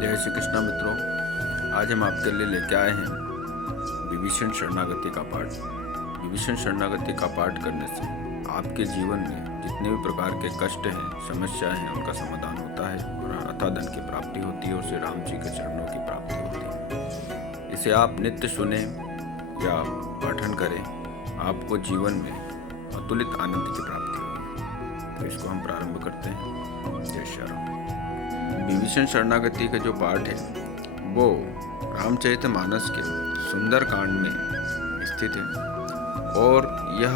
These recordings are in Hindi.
जय श्री कृष्णा मित्रों, आज हम आपके लिए लेके आए हैं विभीषण शरणागति का पाठ। विभीषण शरणागति का पाठ करने से आपके जीवन में जितने भी प्रकार के कष्ट हैं, समस्याएं हैं, उनका समाधान होता है और अथाह धन की प्राप्ति होती है और श्री राम जी के चरणों की प्राप्ति होती है। इसे आप नित्य सुने या पठन करें, आपको जीवन में अतुलित आनंद की प्राप्ति होगी। तो इसको हम प्रारंभ करते हैं। जय श्री राम। विभीषण शरणागति का जो पाठ है वो रामचरितमानस के सुंदर कांड में स्थित है और यह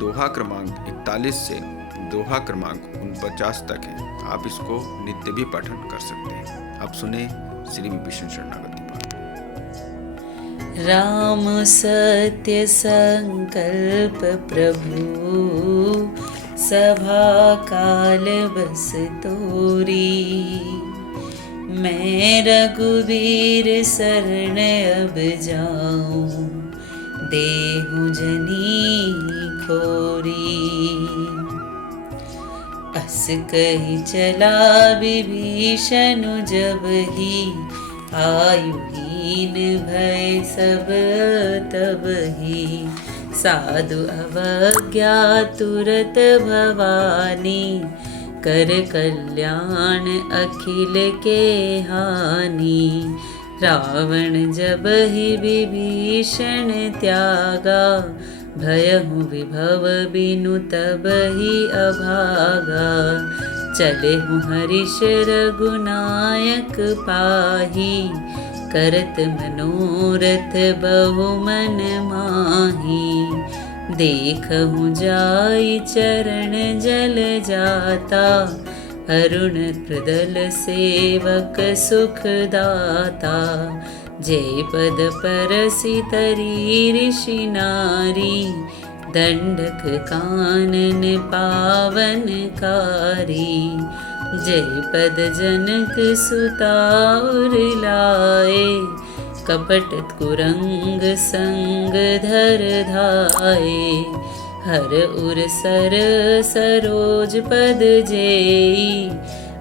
दोहा क्रमांक 41 से दोहा क्रमांक 49 तक है। आप इसको नित्य भी पठन कर सकते हैं। अब सुने श्री विभीषण शरणागति पाठ। राम सत्य संकल्प प्रभु, सभा काल बस तोरी। मैं रघुवीर शरण अब जाऊं, देहु जनी खोरी। अस कही चला विभीषण जब ही, आयुहीन भय सब तब ही। साधु अवज्ञा तुरत भवानी, कर कल्याण अखिल के हानि। रावण जब ही विभीषण त्यागा, भयहु विभव बिनु तब ही अभागा। चले हूँ हरीश रघुनायक पाही, करत मनोरथ बहु मन माही। देखहु जाई चरण जल जाता, अरुण प्रदल सेवक सुख दाता। जय पद परसि तरी ऋषि नारी, दंडक कानन पावन कारी। जय पद जनक सुता उर लाए, कपट कुरंग संग धर धाये। हर उर सर सरोज पद जेई,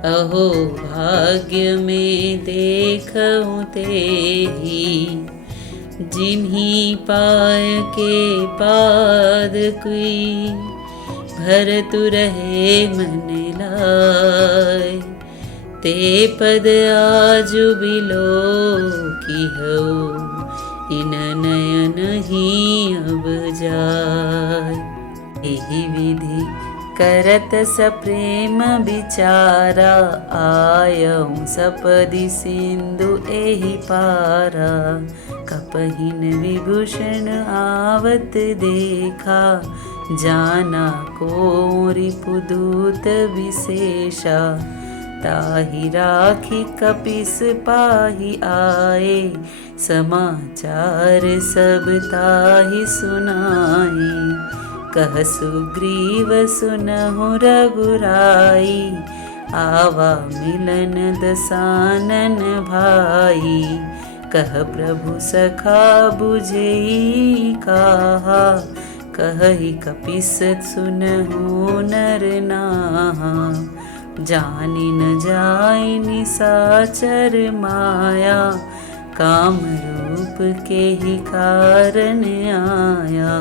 अहो भाग्य में देखऊं तेहि। जिन्हीं पाय के पाद कुई, भरतु रहे मन लाय। ते पद आजु बिलो की हो, इन नयन ही अब जाय। एहि विधि करत सप्रेम विचारा, आयऊं सपदि सिंधु एहि पारा। कपहिन विभूषण आवत देखा, जाना को रिपुदूत विशेषा। ताहि राखी कपिस पाहि आए, समाचार सब ताहि सुनाए। कह सुग्रीव सुनहु रघुराई, आवा मिलन दसानन भाई। कह प्रभु सखा बुझई काहा, कहि कपिस सुनहु नर नाहा। जानि न जाय निसाचर माया, काम रूप के ही कारण आया।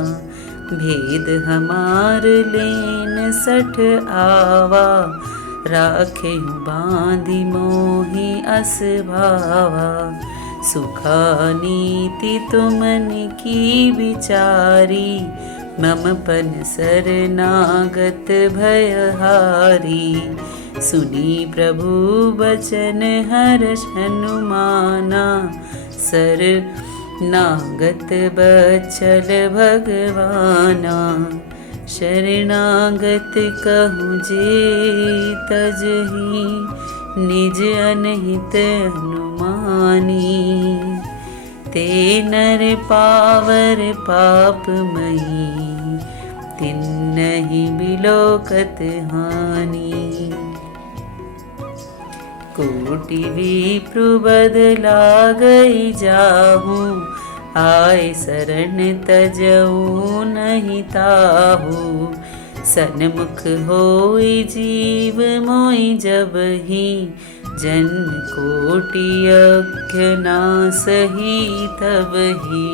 भेद हमार लेन सठ आवा, राखे बांधि मोहि अस भावा। सुखा नीति तुमन की विचारी, मम पन शरणागत भयहारी। सुनी प्रभु बचन हर्ष हनुमाना, शरणागत बचल भगवाना। शरणागत कहूँ जे तजहि, निज अनहित अनुमानी। ते नर पावर पापमयी, तिन्नहि बिलोकत हानि। कोटि विप्रु बदला गई जाहूँ, आए शरण तजऊ नहीं ताहू। सन्मुख होई जीव मोई जब ही, जन्म कोटि अज्ञानासहि तबहि।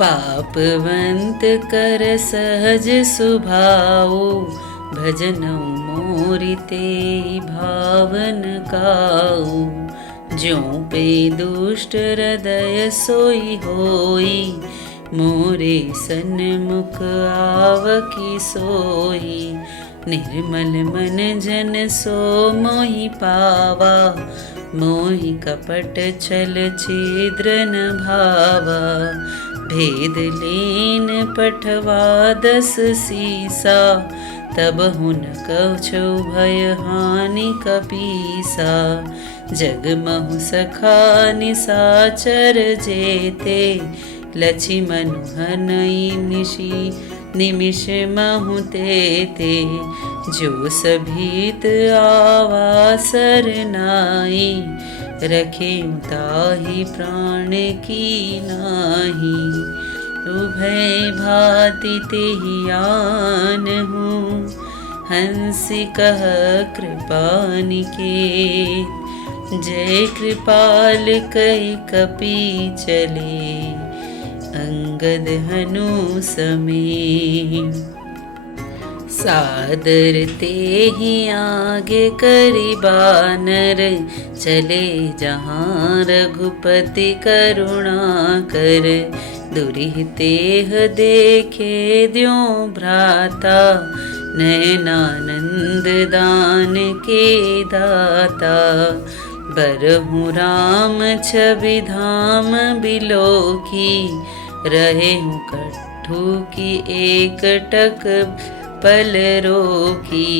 पापवंत कर सहज सुभाओ, भजनौ मोरि तेहि भावन काऊ। ज्यों पे दुष्ट हृदय सोई होई, मोरे सन्मुख आवकी सोई। निर्मल मन जन सो मोहि पावा, मोहि कपट छल छिद्र न भावा। भेद लीन पठवा 10 सीसा, तब हुन कछु भय हानि कपीसा। जग महु सखा निसाचर जेते, लक्ष्मण हनई निमिष महु तेते। जो सभीत आवा सरनाई, रखे ताहि प्राण की नाही। उभय भांति तेहि आनहु, हंसि कह कृपा निकेत। जय कृपाल कहि कपि चले, अंगद हनु समेत। सादर तेहि आगे करि बानर, चले जहाँ रघुपति करुणा कर। दुरितेह देखे द्यों भ्राता, नयनानंद दान के दाता। बरहु राम छवि धाम बिलोकी, रहेहु कट्ठू की एकटक पल रोकी।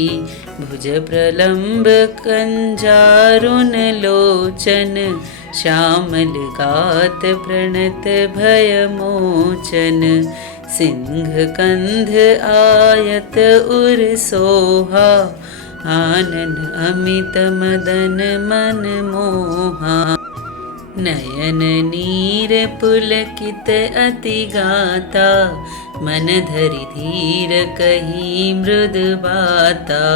भुज प्रलंब कंजारुन लोचन, श्यामल गात प्रणत भय मोचन। सिंह कंध आयत उर सोहा, आनन अमित मदन मन मोहा। नयन नीर पुलकित अति गाता, मन धरि धीर कही मृद बाता।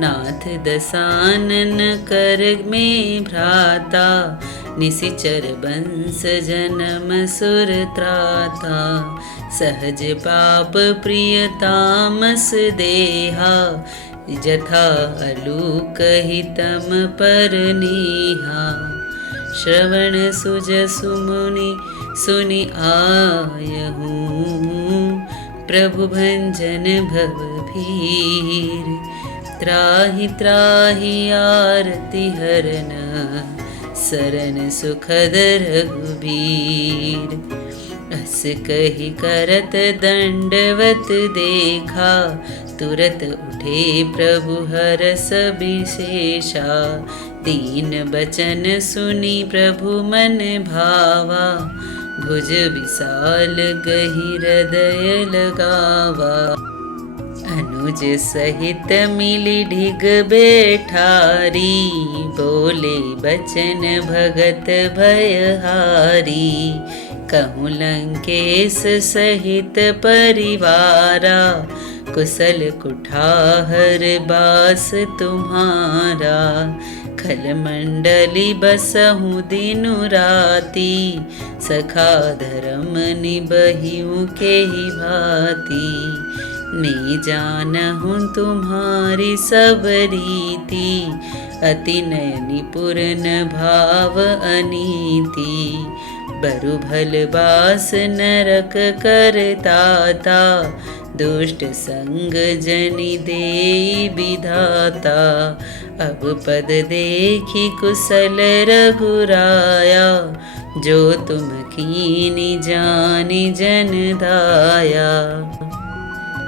नाथ दसानन कर में भ्राता, निशिचर बंस जन्म सुर त्राता। सहज पाप प्रिय तामस देहा, जथा अलूक हितम पर नेहा। श्रवण सुजसु मुनि सुनि आयहूँ, प्रभु भंजन भव भीर। त्राहि त्राहि आरति हरन, सरन सुखद रघुबीर। अस कहि करत दंडवत देखा, तुरत उठे प्रभु हरस विशेषा। दीन बचन सुनि प्रभु मन भावा, भुज विशाल गहि हृदय लगावा। अनुज सहित मिली ढिग बेठारी, बोले बचन भगत भयहारी। कहूँ लंकेश सहित परिवारा, कुशल कुठाहर बास तुम्हारा। खल मंडली बसहु दिनु राती, सखा धर्म निबहिउ के ही भांति। मैं जानहूँ तुम्हारी सब रीति, अति नयनि पूर्ण भाव अनीति। बरु भल बास नरक करताता, दुष्ट संग जनि देई विधाता। अब पद देखी कुशल रघुराया, जो तुम कीनी जानी जन दाया।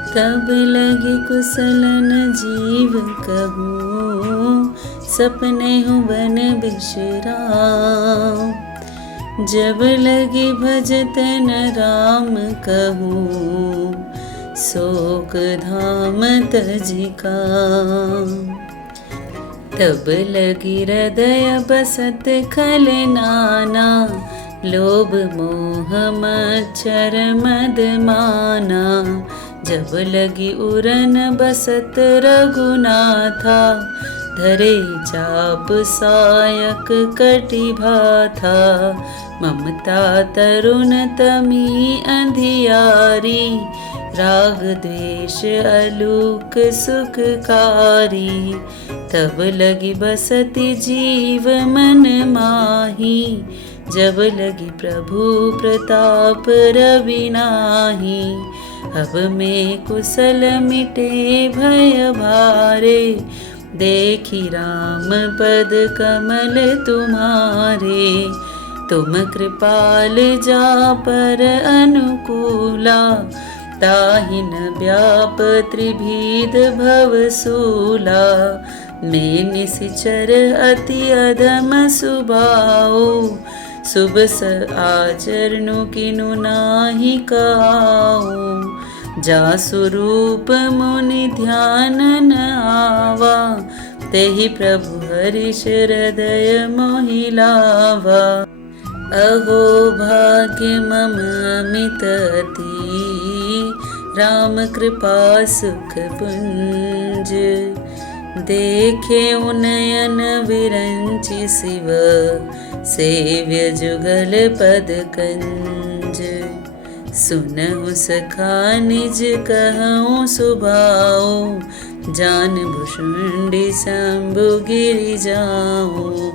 तब लगे कुशलन जीव कहूँ, सपने हूँ बन बिश्राम। जब लगी भजत न राम कहूँ, शोक धाम तजिका। तब लगी हृदय बसत खल नाना, लोभ मोह मच्छर मद माना। जब लगी उरन बसत रघुनाथा, धरे चाप सायक कटिभा था, ममता तरुण तमी अंधियारी, राग द्वेष अलूक सुखकारी, तब लगी बसती जीव मन माही, जब लगी प्रभु प्रताप रवि नाही, अब में कुशल मिटे भय भारे, देखी राम पद कमल तुम्हारे, तुम कृपाल जा पर अनुकूला, ताहि न व्याप त्रिभीद भवसूला, मैं निशिचर अति अधम सुभाओ, शुभ आचरणु किनु नाही काऊ, जा स्वरूप मुनि ध्यान न आवा, तेहि प्रभु हरिष हृदय मोहि लावा, अहो भाग्य मम अमित अति, राम कृपा सुख पुंज, देखे उनयन विरंचि शिव, सेव्य जुगल पद कंज, सुनहु सखा निज कहूँ सुभाओ, जान भुषुंडी शंभु गिरि जाऊं,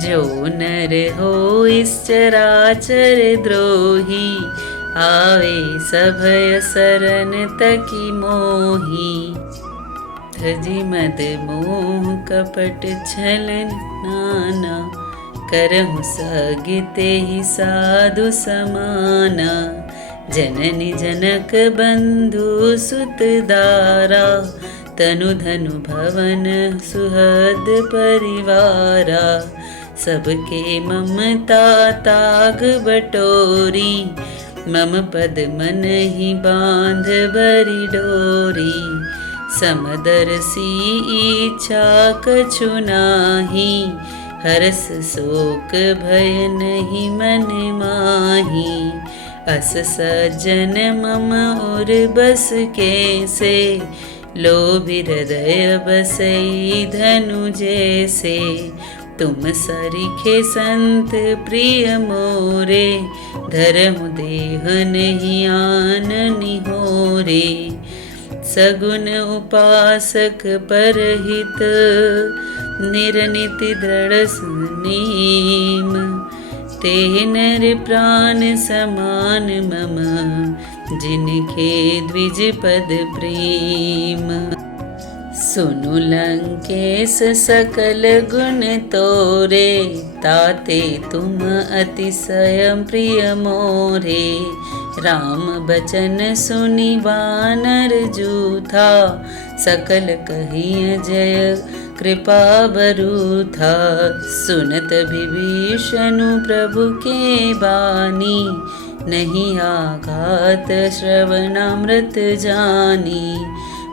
जो नर हो इस चराचर द्रोही, आवे सभय सरन तकी मोही, धजी मद मोह कपट छलन नाना, करहु सगिते ही साधु समाना, जननी जनक बंधु सुत दारा, तनु धनु भवन सुहद परिवारा, सबके ममता ताग बटोरी, मम पद मन ही बांध बरी डोरी, समदर्शी इच्छा कछु नाही, हरस शोक भय नहीं मन माही, अस सज्जन मम और बस कैसे, लोभी हृदय बसई धनु जैसे, तुम सरिखे संत प्रिय मोरे, धरहु देह नहीं आन निहोरे, सगुन उपासक परहित, निरनिति दृढ़ सुनीम, ते नर प्राण समान मम, जिनके द्विज पद प्रेम, सुनु लंकेश सकल गुण तोरे, ताते तुम अतिशय प्रिय मोरे, राम बचन सुनि वानर जूथा, सकल कहिय जय कृपा बरूथा, सुनत विभीषणु प्रभु के बानी, नहीं आघात श्रवणामृत जानी,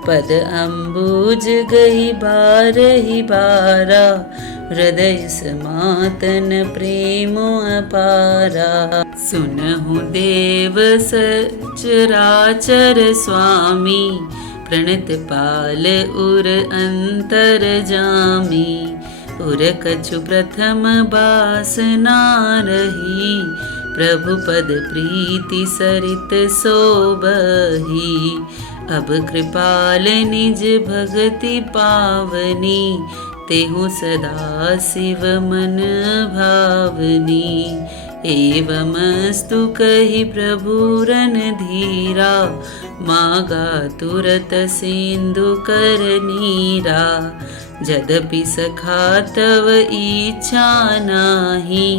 पद अम्बुज गई बारहि बारा, हृदय समातन प्रेमो अपारा, सुनहु देव सचराचर स्वामी, प्रणत पाल उर अंतर जामी, उर कछु प्रथम बासना रही, प्रभु पद प्रीति सरित सोबही, अब कृपाल निज भगति पावनी, तेहु सदा शिव मन भावनी, एवमस्तु कहि प्रभु रणधीरा, मागा तुरत सिंधु कर नीरा, जदपि सखा तव इच्छा नाही,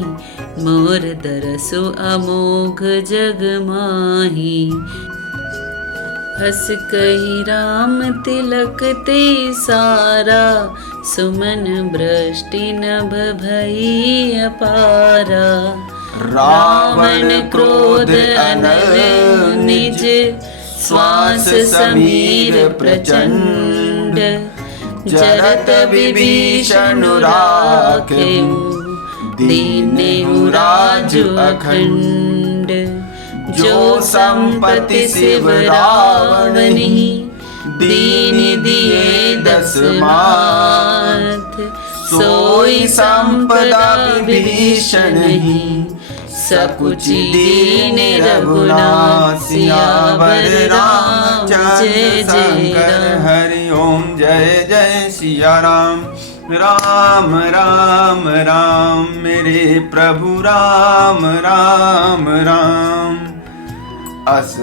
मोर दरसु अमोघ जग माही, हस कही राम तिलक ते सारा, सुमन वृष्टि नभ भई अपारा, रावण क्रोध अनल निज, श्वास समीर प्रचंड, जरत विभीषणु राखेउ, दीनेउ राजु अखंड, जो संपत्ति शिव रावणी, दीन दिए 10 माथ, सोई संपदा विभीषण ही, सकुचि दीन रघुनाथ, सियावर रामचंद्र जय जय राम। हरि ओम जय जय सिया राम। राम राम राम मेरे प्रभु राम राम राम। अस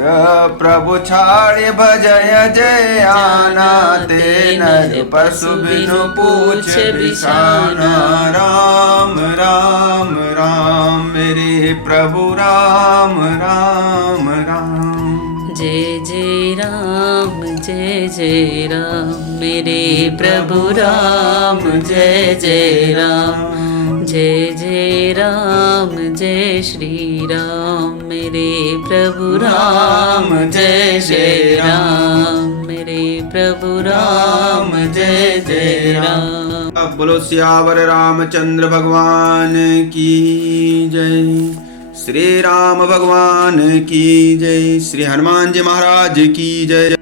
प्रभु छाड़े भजय जय आना, ते नर पशु बिनु पूछ बिसाना। राम राम राम मेरे प्रभु राम राम राम। जय जय राम मेरे प्रभु राम जय जय राम। जय जय राम जय श्री राम मेरे प्रभु राम जय जय राम। मेरे प्रभु राम जय जय राम। बोलो सियावर रामचंद्र भगवान की जय। श्री राम भगवान की जय। श्री हनुमान जी महाराज की जय।